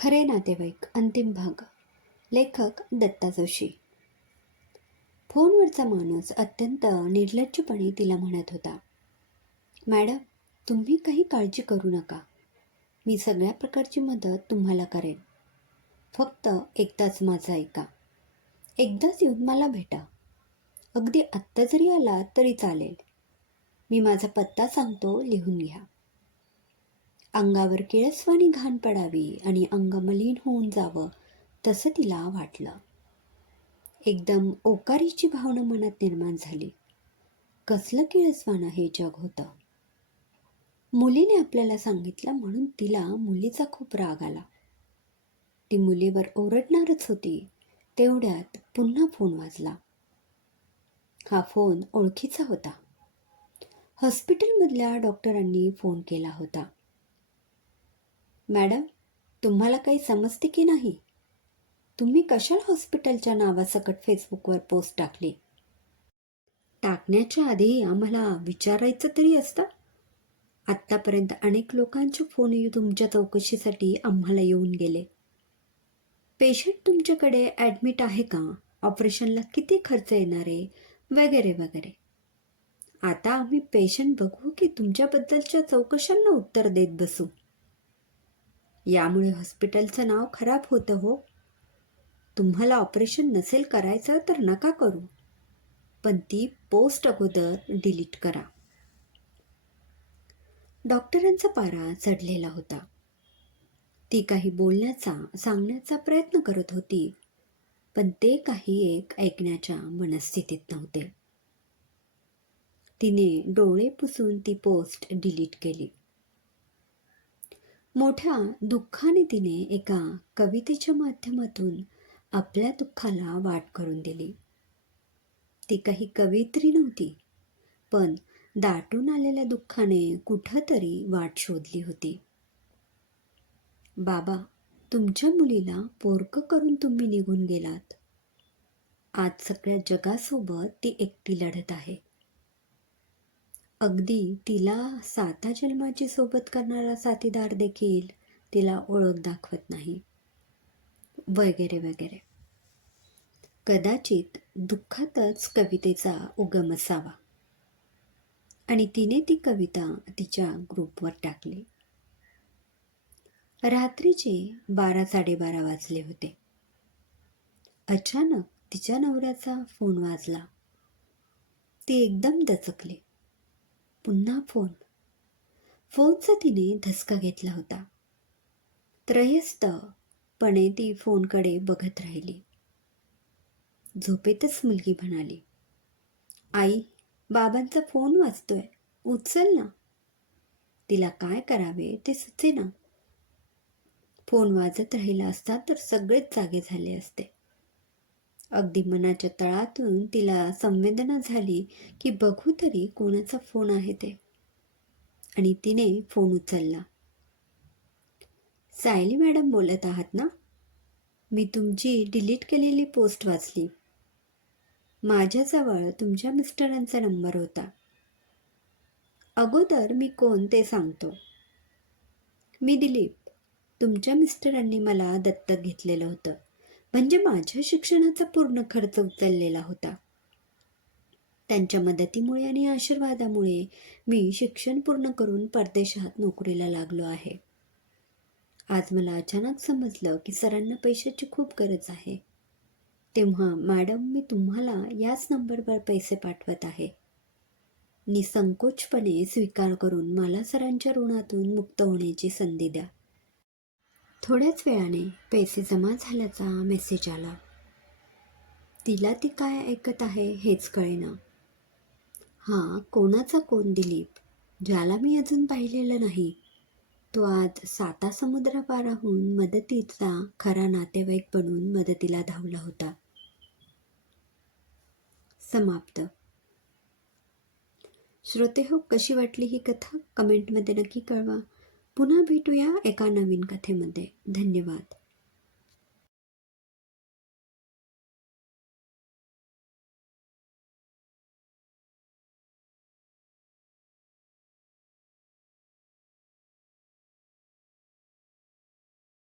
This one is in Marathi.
खरे नातेवाईक अंतिम भाग. लेखक दत्ता जोशी. फोनवरचा माणूस अत्यंत निर्लज्जपणे तिला म्हणत होता मॅडम तुम्ही काही काळजी करू नका. मी सगळ्या प्रकारची मदत तुम्हाला करेन. फक्त एकदाच माझं ऐका. एकदाच येऊन मला भेटा. अगदी आत्ता जरी आला तरी चालेल. मी माझा पत्ता सांगतो लिहून घ्या. अंगावर किळसवाणी घाण पडावी आणि अंग मलिन होऊन जावं तसं तिला वाटलं. एकदम ओकारीची भावना मनात निर्माण झाली. कसलं किळसवाणं हे जग होतं? मुलीने आपल्याला सांगितलं म्हणून तिला मुलीचा खूप राग आला. ती मुलीवर ओरडणारच होती. तेवढ्यात पुन्हा फोन वाजला. हा फोन ओळखीचा होता. हॉस्पिटलमधल्या डॉक्टरांनी फोन केला होता. मॅडम तुम्हाला काही समजते की नाही? तुम्ही कशाला हॉस्पिटलच्या नावासकट फेसबुकवर पोस्ट टाकली? टाकण्याच्या आधी आम्हाला विचारायचं तरी असतं. आत्तापर्यंत अनेक लोकांचे फोन तुमच्या चौकशीसाठी आम्हाला येऊन गेले. पेशंट तुमच्याकडे ॲडमिट आहे का? ऑपरेशनला किती खर्च येणार? आहे वगैरे वगैरे. आता आम्ही पेशंट बघू की तुमच्याबद्दलच्या चौकशांना उत्तर देत बसू. यामुळे हॉस्पिटलचं नाव खराब होतं हो. तुम्हाला ऑपरेशन नसेल करायचं तर नका करू. पण ती पोस्ट अगोदर डिलीट करा. डॉक्टरांचा पारा चढलेला होता. ती काही बोलण्याचा सांगण्याचा प्रयत्न करत होती पण ते काही एक ऐकण्याच्या मनस्थितीत नव्हते. तिने डोळे पुसून ती पोस्ट डिलीट केली. मोठ्या दुःखाने तिने एका कवितेच्या माध्यमातून आपल्या दुःखाला वाट करून दिली. ती काही कवित्री नव्हती पण दाटून आलेल्या दुःखाने कुठंतरी वाट शोधली होती. बाबा तुमच्या मुलीला पोरकं करून तुम्ही निघून गेलात. आज सगळ्या जगासोबत ती एकटी लढत आहे. अगदी तिला साता जन्माची सोबत करणारा साथीदार देखील तिला ओळख दाखवत नाही. वगैरे वगैरे. कदाचित दुःखातच कवितेचा उगम असावा. आणि तिने ती कविता तिच्या ग्रुपवर टाकली. रात्रीचे बारा साडेबारा वाजले होते. अचानक तिच्या नवऱ्याचा फोन वाजला. ती एकदम दचकली. पुन्हा फोन. फोनचा तिने धसका घेतला होता. त्रयस्थपणे ती फोनकडे बघत राहिली. झोपेतच मुलगी म्हणाली आई बाबांचा फोन वाजतोय. उचल ना. तिला काय करावे ते सुचे ना. फोन वाजत राहिला असता तर सगळेच जागे झाले असते. अगदी मनाच्या तळातून तिला संवेदना झाली की बघू तरी कोणाचा फोन आहे ते. आणि तिने फोन उचलला. सायली मॅडम बोलत आहात ना? मी तुमची डिलीट केलेली पोस्ट वाचली. माझ्याजवळ तुमच्या मिस्टरांचा नंबर होता. अगोदर मी कोण ते सांगतो. मी दिलीप. तुमच्या मिस्टरांनी मला दत्तक घेतलेलं होतं. म्हणजे माझ्या शिक्षणाचा पूर्ण खर्च उचललेला होता. त्यांच्या मदतीमुळे आणि आशीर्वादामुळे मी शिक्षण पूर्ण करून परदेशात नोकरीला लागलो आहे. आज मला अचानक समजलं की सरांना पैशाची खूप गरज आहे. तेव्हा मॅडम मी तुम्हाला याच नंबरवर पैसे पाठवत आहे. निसंकोचपणे स्वीकार करून मला सरांच्या ऋणातून मुक्त होण्याची संधी द्या. थोड्याच वेळाने पैसे जमा झाल्याचा मेसेज आला. तिला ती काय ऐकत आहे हेच कळेना. हा कोणाचा कोण दिलीप ज्याला मी अजून पाहिलेलं नाही. तो आज साता समुद्रापाराहून मदतीचा खरा नातेवाईक बनून मदतीला धावला होता. समाप्त. श्रोते हो कशी वाटली ही कथा? कमेंटमध्ये नक्की कळवा. पुन्हा भेटूया एका नवीन कथेमध्ये. धन्यवाद.